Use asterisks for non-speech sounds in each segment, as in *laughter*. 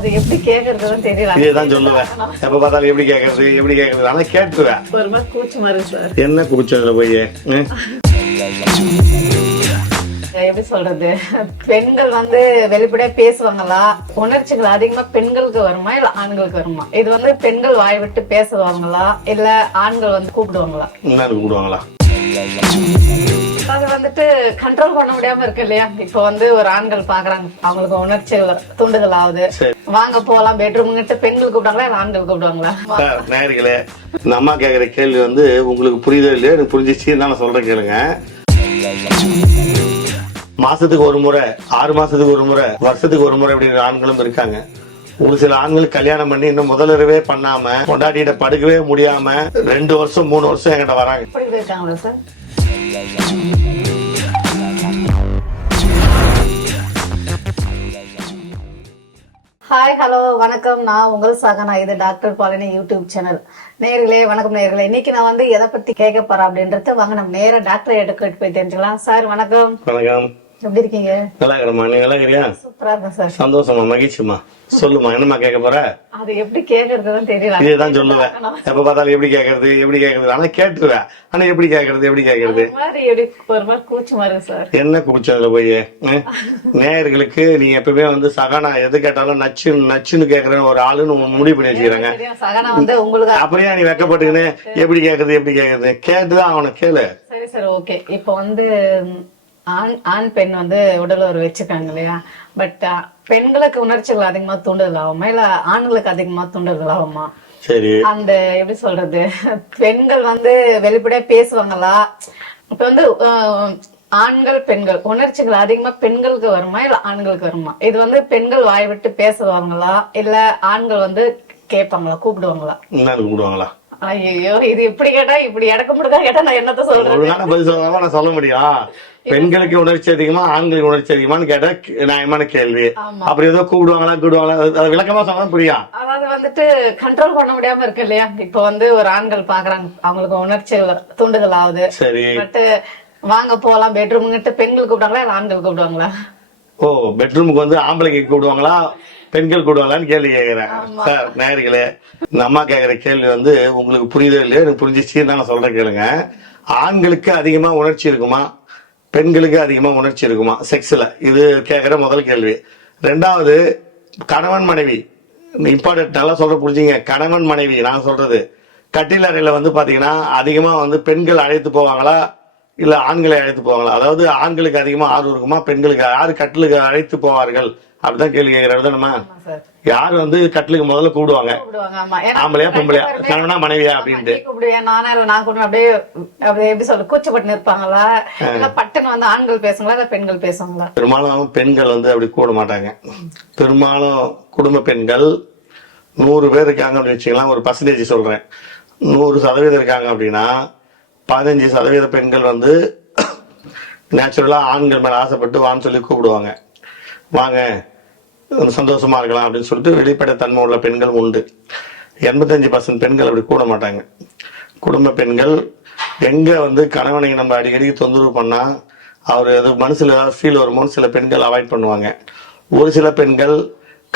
அது எப்படி கேக்குறதுன்னு தெரியல. இதுதான் சொல்லுவேன். எப்ப பார்த்தாலும் எப்படி கேட்கறது எப்படி கேட்கறது ஆனா கேட்டுருவேன். ஒரு மாதிரி கூச்சு மாதிரி சார் என்ன குடிச்சதுல போய்? ம்? எப்படி சொல்றது? பெண்கள் வந்து வெளிப்படையா பேசுவாங்களா? உணர்ச்சிகள் அதிகமா பெண்களுக்கு வருமா இல்ல ஆண்களுக்கு வருமா? இது வந்து பெண்கள் வாய் விட்டு பேசுவாங்களா இல்ல ஆண்கள் வந்து கூப்பிடுவாங்களா? கூப்பிடுவாங்களா? அது வந்துட்டு கண்ட்ரோல் பண்ண முடியாம இருக்கு இல்லையா? இப்போ வந்து ஒரு ஆண்கள் பாக்குறாங்க. அவங்களுக்கு உணர்ச்சி தூண்டுதல் ஆகுது. வாங்க போலாம். பெட்ரூம்கிட்ட பெண்கள் கூப்பிடுவாங்களா இல்ல ஆண்கள் கூப்பிடுவாங்களா? சார் நேயர்களே இந்த அம்மா கேட்குற கேள்வி வந்து உங்களுக்கு புரியுதோ இல்லையோ? எனக்கு புரிஞ்சிச்சு. நான் சொல்றேன் கேளுங்க. மாசத்துக்கு ஒரு முறை ஆறு மாசத்துக்கு ஒரு முறை வருஷத்துக்கு ஒரு முறை அப்படிங்கிற ஆண்களும் இருக்காங்க. ஒரு சில ஆண்கள் கல்யாணம் பண்ணி இன்னும் முதலிரவே பண்ணாம கொண்டாடிட்ட படுக்கவே முடியாம ரெண்டு வருஷம் மூணு வருஷம் என்கிட்ட வராங்க. ஹாய் ஹலோ வணக்கம். நான் உங்கள் சகனா இது டாக்டர் பாலினி யூடியூப் சேனல். நேர்களே வணக்கம் நேர்களே. இன்னைக்கு நான் வந்து எதை பத்தி கேட்க போறேன் அப்படின்றத வாங்க நம்ம நேரா டாக்டர் எடுக்கிட்டு போய் தெரிஞ்சுக்கலாம். சார் வணக்கம். வணக்கம். எப்படி இருக்கீங்க? நல்லா இருக்கிறமா நீ நல்லா இருக்கிறியா சூப்பரா இருக்கேன் சார். சந்தோஷமா மகிழ்ச்சிமா சொல்லுமா என்னம்மா கேட்க போற? அது எப்படி கேக்குறதுன்னு தெரியல. இதுதான் சொல்லுவேன் எப்ப பார்த்தாலும் எப்படி கேட்கறது எப்படி கேட்கறது ஆனா கேட்டுருவேன் ஆனா எப்படி கேட்கறது எப்படி சார். என்ன குடிச்சதுல போய்? ம்? நேயர்களுக்கு நீங்க எப்பவுமே வந்து சகானா எது கேட்டாலும் நச்சு நச்சுன்னு கேக்குறேன் ஒரு ஆளுன்னு முடிவு பண்ணி வச்சுக்கிறாங்க. அப்படியே நீ வெக்கப்பட்டுக்கின்னு எப்படி கேக்குறது எப்படி கேக்குறது? கேட்டுதான் அவனை கேளு. சரி சார் ஓகே. இப்போ வந்து ஆண் ஆண் பெண் வந்து உடல் ஒரு வச்சுக்காங்க இல்லையா? பட் பெண்களுக்கு உணர்ச்சிகள் அதிகமா தூண்டுதல் ஆகுமா இல்ல ஆண்களுக்கு அதிகமா தூண்டுதல் ஆகுமா சரி. அந்த எப்படி சொல்றது பெண்கள் வந்து வெளிப்படையா பேசுவாங்களா? இப்ப வந்து ஆண்கள் பெண்கள் உணர்ச்சிகள் அதிகமா பெண்களுக்கு வருமா இல்ல ஆண்களுக்கு வருமா? இது வந்து பெண்கள் வாய் விட்டு பேசுவாங்களா? இல்ல ஆண்கள் வந்து கேட்பாங்களா கூப்பிடுவாங்களா? கூப்பிடுவாங்களா? ஐயோ இது இப்படி கேட்டா இப்படி இடக்க முடியா கேட்டா நான் என்னத்த சொல்றேன் நான் சொல்ல முடியும். பெண்களுக்கு உணர்ச்சி அதிகமா ஆண்களுக்கு உணர்ச்சி அதிகமான்னு கேட்டா நியாயமான கேள்வி. அப்படி ஏதோ கூப்பிடுவாங்களா கூப்பிடுவாங்களா அது- அது விளக்கமா சொன்னா புரியும் அதாவது வந்துட்டு கண்ட்ரோல் பண்ண முடியாம இருக்கு இல்லையா? இப்போ வந்து ஒரு ஆண்கள் பாக்குறாங்க அவங்களுக்கு உணர்ச்சி தூண்டுதல் ஆகுது. சரி. வாங்க போலாம் பெட்ரூம்கிட்ட பெண்கள் கூப்பிடுவாங்களா இல்ல ஆண்கள் கூப்பிடுவாங்களா? ஓ பெட்ரூமுக்கு வந்து ஆம்பளைக்கு கூடுவாங்களா பெண்கள் கூடுவாங்களான்னு கேள்வி கேட்கிறேன் சார் நேயர்களே இந்த அம்மா கேட்கிற கேள்வி வந்து உங்களுக்கு புரியுதோ இல்லையோ எனக்கு புரிஞ்சிச்சு நான் சொல்றேன் கேளுங்க. ஆண்களுக்கு அதிகமா உணர்ச்சி இருக்குமா? பெண்களுக்கு அதிகமாக உணர்ச்சி இருக்குமா? செக்ஸில். இது கேட்குற முதல் கேள்வி. ரெண்டாவது கணவன் மனைவி. இம்பார்ட்டன்ட். நல்லா சொல்ற புரிஞ்சுங்க. கணவன் மனைவி நான் சொல்றது. கட்டில் அறையில் வந்து பார்த்தீங்கன்னா அதிகமாக வந்து பெண்கள் அழைத்து போவாங்களா? இல்லை ஆண்களை அழைத்து போவாங்களா? அதாவது ஆண்களுக்கு அதிகமாக ஆர்வம் இருக்குமா? பெண்களுக்கு யார் கட்டிலுக்கு அழைத்து போவார்கள்? அப்படிதான் கேள்வி கேட்கிறாரு சார். யார் வந்து கட்டிலுக்கு முதல்ல கூடுவாங்க? ஆம்பளையா பொம்பளையா? கணவனா மனைவியா அப்படின்ட்டு. நீ கூப்பிடுவியா நானே இல்ல நான் கூட அப்படியே அப்படியே எப்படி சொல்ற கூச்சப்பட்டு நிற்பாங்களா பட்டுன்னு வந்து ஆண்கள் பேசுங்களா பெண்கள் பேசுவாங்களா? பெரும்பாலும் பெண்கள் வந்து அப்படி கூட மாட்டாங்க. பெரும்பாலும் குடும்ப பெண்கள் நூறு பேர் இருக்காங்க அப்படின்னு வச்சுக்கலாம் ஒரு பர்சன்டேஜ் சொல்றேன். நூறு சதவீதம் இருக்காங்க அப்படின்னா பதினஞ்சு சதவீத பெண்கள் வந்து நேச்சுரலா ஆண்கள் மேல ஆசைப்பட்டு வான்னு சொல்லி கூப்பிடுவாங்க. வாங்க சந்தோஷமா இருக்கலாம் அப்படின்னு சொல்லிட்டு வெளிப்படை தன்மை உள்ள பெண்கள் உண்டு. எண்பத்தஞ்சு பர்சன்ட் பெண்கள் அப்படி கூட மாட்டாங்க. குடும்ப பெண்கள் எங்கே வந்து கணவனை நம்ம அடிக்கடி தொந்தரவு பண்ணால் அவர் அது மனசில் ஏதாவது ஃபீல் வருமோன்னு சில பெண்கள் அவாய்ட் பண்ணுவாங்க. ஒரு சில பெண்கள்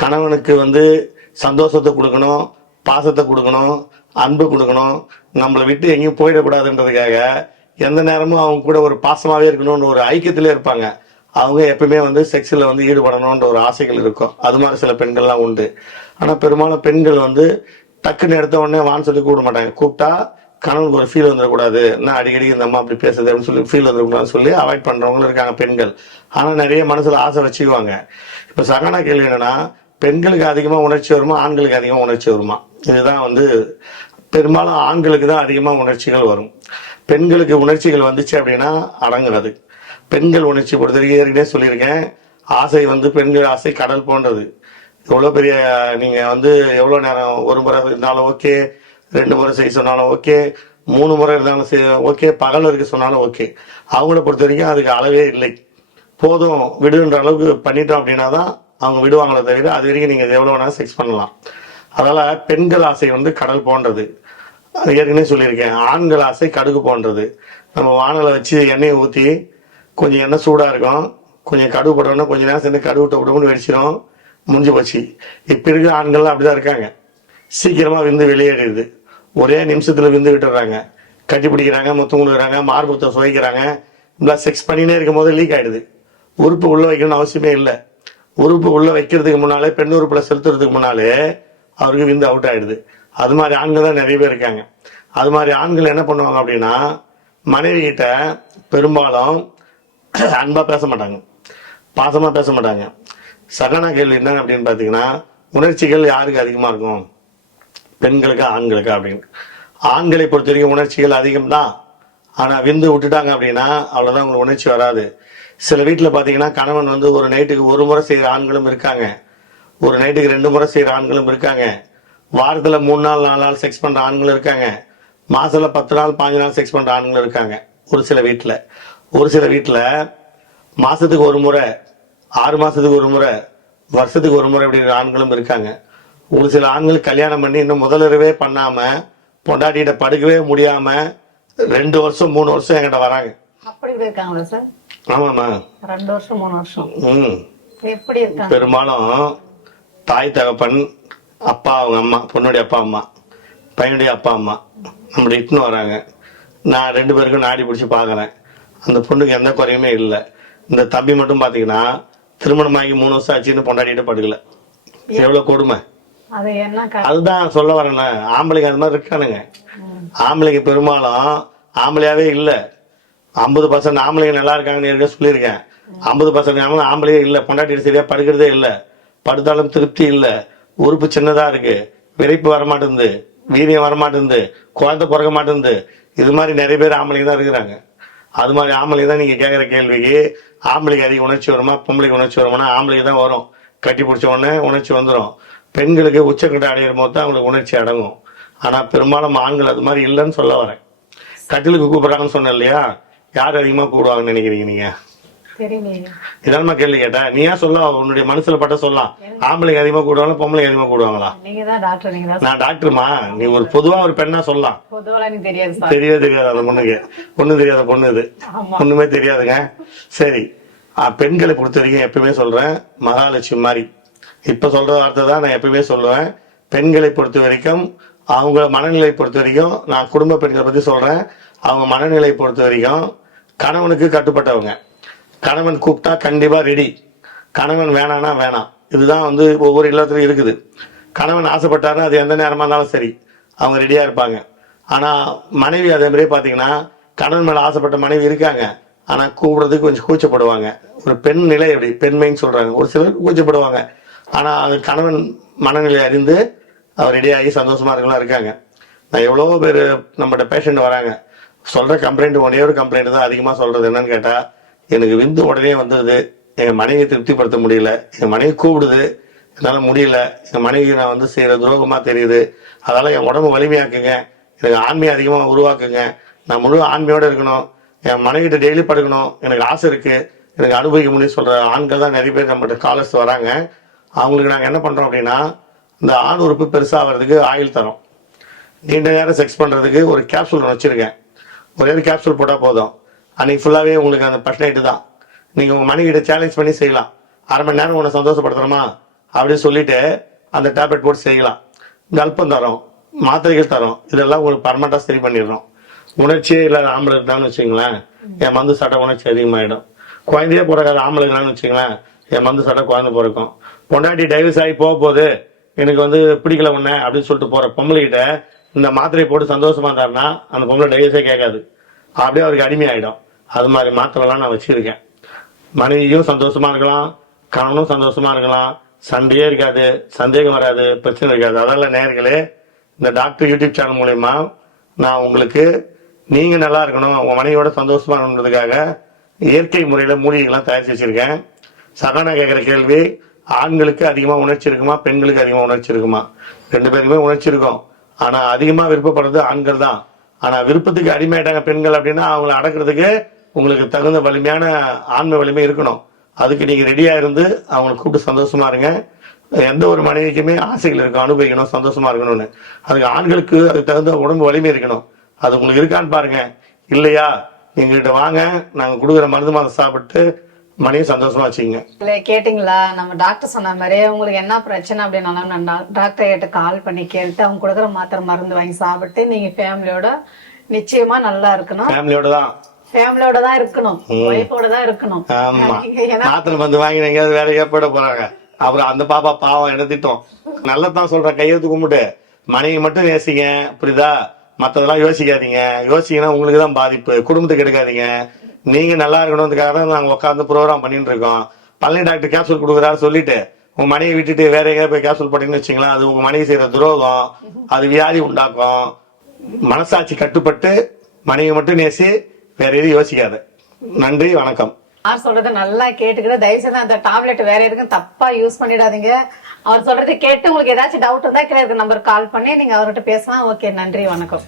கணவனுக்கு வந்து சந்தோஷத்தை கொடுக்கணும் பாசத்தை கொடுக்கணும் அன்பு கொடுக்கணும் நம்மளை விட்டு எங்கேயும் போயிடக்கூடாதுன்றதுக்காக எந்த நேரமும் அவங்க கூட ஒரு பாசமாகவே இருக்கணும்னு ஒரு ஐக்கியத்திலே இருப்பாங்க. அவங்க எப்பவுமே வந்து செக்ஸில் வந்து ஈடுபடணுன்ற ஒரு ஆசைகள் இருக்கும். அது மாதிரி சில பெண்கள்லாம் உண்டு. ஆனால் பெரும்பாலும் பெண்கள் வந்து டக்குன்னு எடுத்த உடனே வான்னு சொல்லி கூப்பிட மாட்டாங்க. கூப்பிட்டா கணவனுக்கு ஒரு ஃபீல் வந்துடக்கூடாது. நான் அடிக்கடி இந்த அம்மா அப்படி பேசுறது அப்படின்னு சொல்லி ஃபீல் வந்துடக்கூடாதுன்னு சொல்லி அவாய்ட் பண்ணுறவங்களும் இருக்காங்க பெண்கள். ஆனால் நிறைய மனசில் ஆசை வச்சுக்குவாங்க. இப்போ சகனா கேள்வி என்னென்னா பெண்களுக்கு அதிகமாக உணர்ச்சி வருமா ஆண்களுக்கு அதிகமாக உணர்ச்சி வருமா? இதுதான் வந்து பெரும்பாலும் ஆண்களுக்கு தான் அதிகமாக உணர்ச்சிகள் வரும். பெண்களுக்கு உணர்ச்சிகள் வந்துச்சு அப்படின்னா அடங்குறது பெண்கள் உணர்ச்சி பொறுத்த வரைக்கும் ஏற்கனவே சொல்லியிருக்கேன். ஆசை வந்து பெண்கள் ஆசை கடல் போன்றது. எவ்வளோ பெரிய நீங்கள் வந்து எவ்வளோ நேரம் ஒரு முறை இருந்தாலும் ஓகே ரெண்டு முறை செய்ய சொன்னாலும் ஓகே மூணு முறை இருந்தாலும் ஓகே பகல் இருக்க சொன்னாலும் ஓகே. அவங்கள பொறுத்த வரைக்கும் அதுக்கு அளவே இல்லை. போதும் விடுன்ற அளவுக்கு பண்ணிட்டோம் அப்படின்னா தான் அவங்க விடுவாங்களே தவிர அது வரைக்கும் நீங்கள் எவ்வளோ வேணாலும் செக்ஸ் பண்ணலாம். அதனால் பெண்கள் ஆசை வந்து கடல் போன்றது. அது ஏற்கனவே சொல்லியிருக்கேன். ஆண்கள் ஆசை கடுகு போன்றது. நம்ம வானலை வச்சு எண்ணெயை ஊற்றி கொஞ்சம் எண்ணெய் சூடாக இருக்கும். கொஞ்சம் கடுகு போட்டோம்னா கொஞ்சம் நேரம் சேர்ந்து கடுகு விட்ட விடுவோம்னு வெடிச்சிடும் முடிஞ்சு போச்சு. இப்போ இருக்கிற ஆண்கள்லாம் அப்படிதான் இருக்காங்க. சீக்கிரமாக விந்து வெளியேறிடுது. ஒரே நிமிஷத்தில் விந்து விட்டுறாங்க. கட்டி பிடிக்கிறாங்க முத்தம் கொடுக்குறாங்க மார்புத்தை சுவைக்கிறாங்க. இப்படிலாம் செக்ஸ் பண்ணினே இருக்கும் போது லீக் ஆகிடுது உறுப்பு உள்ளே வைக்கணும்னு அவசியமே இல்லை. உறுப்பு உள்ளே வைக்கிறதுக்கு முன்னாலே பெண் உறுப்பில் செலுத்துறதுக்கு முன்னாலே அவருக்கு விந்து அவுட் ஆகிடுது அது மாதிரி ஆண்கள் தான் நிறைய பேர் இருக்காங்க. அது மாதிரி ஆண்கள் என்ன பண்ணுவாங்க அப்படின்னா மனைவி கிட்ட பெரும்பாலும் *clears throat* அன்பாக பேச மாட்டாங்க பாசமாக பேச மாட்டாங்க சகன கேள்வி என்ன அப்படின்னு பார்த்தீங்கன்னா உணர்ச்சிகள் யாருக்கு அதிகமாக இருக்கும்? பெண்களுக்கா ஆண்களுக்கா அப்படின்னு. ஆண்களை பொறுத்த வரைக்கும் உணர்ச்சிகள் அதிகம்தான் ஆனால் விந்து விட்டுட்டாங்க அப்படின்னா அவ்வளோதான் உங்களுக்கு உணர்ச்சி வராது. சில வீட்டில் பார்த்தீங்கன்னா கணவன் வந்து ஒரு நைட்டுக்கு ஒரு முறை செய்கிற ஆண்களும் இருக்காங்க. ஒரு நைட்டுக்கு ரெண்டு முறை செய்கிற ஆண்களும் இருக்காங்க. வாரத்தில் மூணு நாள் நாலு நாள் செக்ஸ் பண்ணுற ஆண்களும் இருக்காங்க. மாதத்தில் பத்து நாள் பாஞ்சு நாள் செக்ஸ் பண்ணுற ஆண்களும் இருக்காங்க. ஒரு சில வீட்டில் ஒரு சில வீட்டுல மாசத்துக்கு ஒரு முறை ஆறு மாசத்துக்கு ஒரு முறை வருஷத்துக்கு ஒரு முறை அப்படிங்கிற ஆண்களும் இருக்காங்க. ஒரு சில ஆண்கள் கல்யாணம் பண்ணி இன்னும் முதலிரவே பண்ணாம பொண்டாட்டிகிட்ட படுக்கவே முடியாம ரெண்டு வருஷம் மூணு வருஷம் என்கிட்ட வராங்க. ஆமாம்மா. ரெண்டு வருஷம் மூணு வருஷம். ம். பெரும்பாலும் தாய் தகப்பன் அப்பா அவங்க அம்மா பொண்ணுடைய அப்பா அம்மா பையனுடைய அப்பா அம்மா நம்மளை இட்டுன்னு வராங்க. நான் ரெண்டு பேருக்கும் நாடி பிடிச்சி பார்க்கறேன். அந்த பொண்ணுக்கு எந்த குறையுமே இல்லை. இந்த தம்பி மட்டும் பார்த்தீங்கன்னா திருமணமாகி மூணு வருஷம் ஆச்சுன்னு பொண்டாடிட்டு படுக்கல. எவ்வளோ கொடுமை. அதுதான் சொல்ல வரேன்னு ஆம்பளைங்க அது மாதிரி இருக்கானுங்க. ஆம்பளைங்க பெரும்பாலும் ஆம்பளையாவே இல்லை. ஐம்பது பர்சன்ட் ஆம்பளைங்க நல்லா இருக்காங்கன்னு ஏற்கனவே சொல்லியிருக்கேன். ஐம்பது பர்சன்ட் ஆம்பளையே இல்லை. பொண்டாட்டி சரியா படுக்கிறதே இல்லை. படுத்தாலும் திருப்தி இல்லை. உறுப்பு சின்னதா இருக்கு. விரைப்பு வரமாட்டேங்குது. வீரியம் வரமாட்டேங்குது. குழந்தை பிறக்க மாட்டேங்குது. இது மாதிரி நிறைய பேர் ஆம்பளைங்க தான் இருக்கிறாங்க. அது மாதிரி ஆம்பளை தான் நீங்க கேட்குற கேள்விக்கு ஆம்பளைக்கு அதிக உணர்ச்சி வருமா பொம்பளைக்கு உணர்ச்சி வருமானா ஆம்பளைக்கு தான் வரும். கட்டி பிடிச்ச உடனே உணர்ச்சி வந்துடும் பெண்களுக்கு உச்சக்கட்ட அடையிற போது தான் அவங்களுக்கு உணர்ச்சி அடங்கும். ஆனால் பெரும்பாலும் ஆண்கள் அது மாதிரி இல்லைன்னு சொல்ல வரேன். கட்டிலுக்கு கூப்பிட்றாங்கன்னு சொன்னேன் இல்லையா? யார் அதிகமாக கூப்பிடுவாங்கன்னு நினைக்கிறீங்க நீங்கள் இதெல்லாம் கேள்வி கேட்ட நீ ஏன் சொல்ல உன்னுடைய மனசுல பட்ட சொல்லலாம் ஆம்பளைங்க அதிகமா கூடுவாங்களா பொம்பளைங்க அதிகமா கூடுவாங்களா? நான் டாக்டர்மா நீ ஒரு பொதுவா ஒரு பெண்ணா சொல்லலாம் தெரியவே தெரியாது அந்த பொண்ணுக்கு. ஒண்ணும் தெரியாத பொண்ணு இது. ஒண்ணுமே தெரியாதுங்க. சரி பெண்களை பொறுத்த வரைக்கும் எப்பவுமே சொல்றேன் மகாலட்சுமி மாதிரி. இப்ப சொல்ற வார்த்தை தான் நான் எப்பவுமே சொல்லுவேன். பெண்களை பொறுத்த வரைக்கும் அவங்க மனநிலை பொறுத்த வரைக்கும் நான் குடும்ப பெண்களை பத்தி சொல்றேன். அவங்க மனநிலை பொறுத்த வரைக்கும் கணவனுக்கு கட்டுப்பட்டவங்க. கணவன் கூப்பிட்டா கண்டிப்பா ரெடி கணவன் வேணானா வேணாம். இதுதான் வந்து ஒவ்வொரு இல்லத்துலையும் இருக்குது. கணவன் ஆசைப்பட்டாருன்னா அது எந்த நேரமா இருந்தாலும் சரி. அவங்க ரெடியா இருப்பாங்க. ஆனா மனைவி அதே மாதிரியே பாத்தீங்கன்னா கணவன் மேல ஆசைப்பட்ட மனைவி இருக்காங்க. ஆனா கூப்பிடுறதுக்கு கொஞ்சம் கூச்சப்படுவாங்க. ஒரு பெண் நிலை எப்படி? பெண்மைன்னு சொல்றாங்க. ஒரு சிலர் கூச்சப்படுவாங்க. ஆனா அது கணவன் மனநிலை அறிந்து அவர் ரெடியாகி சந்தோஷமா இருக்கலாம் இருக்காங்க. நான் எவ்வளவோ பேர் நம்மகிட்ட பேஷண்ட் வராங்க. சொல்ற கம்ப்ளைண்ட் ஒரே ஒரு கம்ப்ளைண்ட் தான் அதிகமா சொல்றது. என்னன்னு கேட்டா எனக்கு விந்து உடனே வந்தது. என் மனைவியை திருப்திப்படுத்த முடியல. என் மனைவி கூப்பிடுது. என்னால் முடியல. என் மனைவி நான் வந்து செய்கிற துரோகமாக தெரியுது. அதனால் என் உடம்பு வலிமையாக்குங்க. எனக்கு ஆண்மையை அதிகமாக உருவாக்குங்க. நான் முழு ஆண்மையோடு இருக்கணும். என் மனைவிட்ட டெய்லி படுக்கணும். எனக்கு ஆசை இருக்குது எனக்கு அனுபவிக்க முடியும் சொல்கிற ஆண்கள் தான் நிறைய பேர் நம்மகிட்ட காலர்ஸ் வராங்க. அவங்களுக்கு நாங்கள் என்ன பண்ணுறோம் அப்படின்னா இந்த ஆண் உறுப்பு பெருசாகிறதுக்கு ஆயில் தரோம். நீண்ட நேரம் செக்ஸ் பண்ணுறதுக்கு ஒரு கேப்சூல் ஒன்று ஒரே ஒரு கேப்சூல் போட்டால் போதும். அன்னைக்கு ஃபுல்லாகவே உங்களுக்கு அந்த ஃபர்ஸ்ட் நைட்டு தான். நீங்கள் உங்கள் மனைவிட்ட சேலஞ்ச் பண்ணி செய்யலாம். அரை மணி நேரம் உன்னை சந்தோஷப்படுத்துறோமா அப்படின்னு சொல்லிட்டு அந்த டேப்லெட் போட்டு செய்யலாம். கல்பம் தரோம் மாத்திரைகள் தரோம். இதெல்லாம் உங்களுக்கு பர்மனண்டா சரி பண்ணிடுறோம் உணர்ச்சியே இல்லாத ஆம்பளை இருந்தான்னு வச்சுங்களேன் என் மந்து சட்டை உணர்ச்சி அதிகமாகிடும் குழந்தையே பிறக்காத ஆம்பளை வச்சுங்களேன் என் மந்து சட்டை குழந்தை பிறக்கும். பொண்டாட்டி டைவர்ஸ் ஆகி போக போகுது எனக்கு வந்து பிடிக்கல உன்ன அப்படின்னு சொல்லிட்டு போகிற பொம்பளைகிட்ட இந்த மாத்திரையை போட்டு சந்தோஷமா இருந்தாருன்னா அந்த பொம்பளை டைவர்ஸே கேட்காது. அப்படியே அவருக்கு அடிமையாயிடும். அது மாதிரி மாத்திரைலாம் நான் வச்சுருக்கேன். மனைவியும் சந்தோஷமா இருக்கலாம் கணவனும் சந்தோஷமா இருக்கலாம். சண்டையே இருக்காது சந்தேகம் வராது பிரச்சனை இருக்காது. அதெல்லாம் நேர்களே இந்த டாக்டர் யூடியூப் சேனல் மூலயமா நான் உங்களுக்கு நீங்கள் நல்லா இருக்கணும் உங்கள் மனைவியோட சந்தோஷமாக இருக்கணுன்றதுக்காக இயற்கை முறையில் மூலிகைகள்லாம் தயாரித்து வச்சுருக்கேன். சகனா கேட்குற கேள்வி ஆண்களுக்கு அதிகமாக உணர்ச்சி இருக்குமா பெண்களுக்கு அதிகமாக உணர்ச்சி இருக்குமா? ரெண்டு பேருக்குமே உணர்ச்சி இருக்கும். ஆனால் அதிகமாக விருப்பப்படுறது ஆண்கள் தான். ஆனால் விருப்பத்துக்கு அடிமையாயிட்டாங்க பெண்கள் அப்படின்னா அவங்கள அடக்கிறதுக்கு உங்களுக்கு தகுந்த வலிமையான ஆன்ம வலிமை இருக்கணும். அதுக்கு நீங்க ரெடியா இருந்து அவங்களை கூப்பிட்டு சந்தோஷமா இருங்க. எந்த ஒரு மனைவிக்குமே ஆசைகள் இருக்கும் அனுபவிக்கணும் சந்தோஷமா இருக்கணும்னு. அதுக்கு ஆண்களுக்கு அதுக்கு தகுந்த உடம்பு வலிமை இருக்கணும். அது உங்களுக்கு இருக்கான்னு பாருங்க. இல்லையா? எங்ககிட்ட வாங்க. நாங்க கொடுக்குற மருந்து மாதம் சாப்பிட்டு மனைவி சந்தோஷமா வச்சுக்கோங்க. இல்ல கேட்டிங்களா? நம்ம டாக்டர் சொன்ன மாதிரி உங்களுக்கு என்ன பிரச்சனை அப்படின்னாலும் நான் டா- டாக்டர் கிட்ட கால் பண்ணி கேட்டு அவங்க கொடுக்குற மாத்திரை மருந்து வாங்கி சாப்பிட்டு நீங்க ஃபேமிலியோட நிச்சயமா நல்லா இருக்கணும். ஃபேமிலியோட தான் ஃபேமிலியோட தான் இருக்கணும். ஒய்ஃபோட தான் இருக்கணும். ஆமா. மாத்திரை மருந்து வாங்கி எங்கேயாவது வேற போயிட போறாங்க. அப்புறம் அந்த பாப்பா பாவம் என்ன திட்டம். நல்லதான் சொல்றேன் கையெழுத்து கும்பிட்டு. மனைவி மட்டும் நேசிங்க புரியுதா? மத்ததெல்லாம் யோசிக்காதீங்க. யோசிங்கன்னா உங்களுக்கு தான் பாதிப்பு. குடும்பத்துக்கு எடுக்காதீங்க. நீங்க நல்லா இருக்கணும்ன்றதுக்காக தான் நாங்க உட்காந்து ப்ரோக்ராம் பண்ணிட்டு இருக்கோம். பழனி டாக்டர் கேப்சூல் கொடுக்குறாரு சொல்லிட்டு உங்க மனைவி விட்டுட்டு வேற எங்கேயாவது போய் கேப்சூல் போட்டீங்கன்னு வச்சுங்களேன் அது உங்க மனைவி செய்யற துரோகம் அது வியாதி உண்டாக்கும். மனசாட்சி கட்டுப்பட்டு மனைவி மட்டும் நேசி வேற எதுவும் யோசிக்காத. நன்றி வணக்கம். யார் சொல்றத நல்லா கேட்டுக்கிட்டு தயவு செய்து அந்த டேப்லெட் வேற எதுக்கும் தப்பா யூஸ் பண்ணிடாதீங்க. அவர் சொல்றதை கேட்டு உங்களுக்கு ஏதாச்சும் டவுட் இருந்தா கிளியர் நம்பர் கால் பண்ணி நீங்க அவர்கிட்ட பேசலாம். ஓகே நன்றி வணக்கம்.